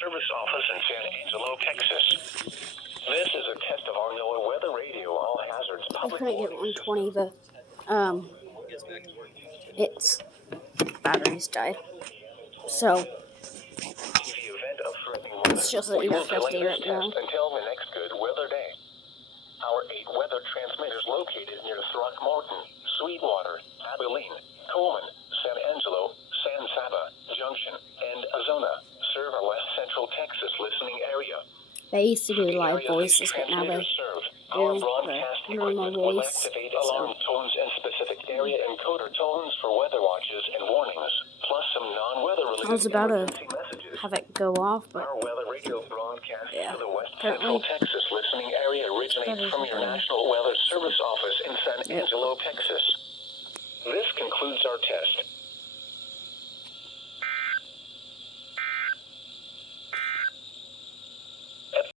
Service office in San Angelo, Texas. This is a test of our NOAA weather radio all hazards I public couldn't get warning 120, but its batteries died. So in the event of threatening weather. it's just at We will ER50 delay right this now. test until the next good weather day. Our 8 weather transmitters located near Throckmorton, Sweetwater, Abilene, Coleman, San Angelo, San Saba, Junction, and Azona serve our west central Texas listening area. They used to do The live area voices, these but now they transmitters serve, do our the broadcast normal equipment will voice. activate So alarm tones and specific area encoder tones for weather watches and warnings, plus some non-weather I related was about to emergency messages. have it go off, but Our weather radio broadcast yeah, to the west apparently central Texas listening area originates from your National Weather Service office in San Angelo, Texas. This concludes our test.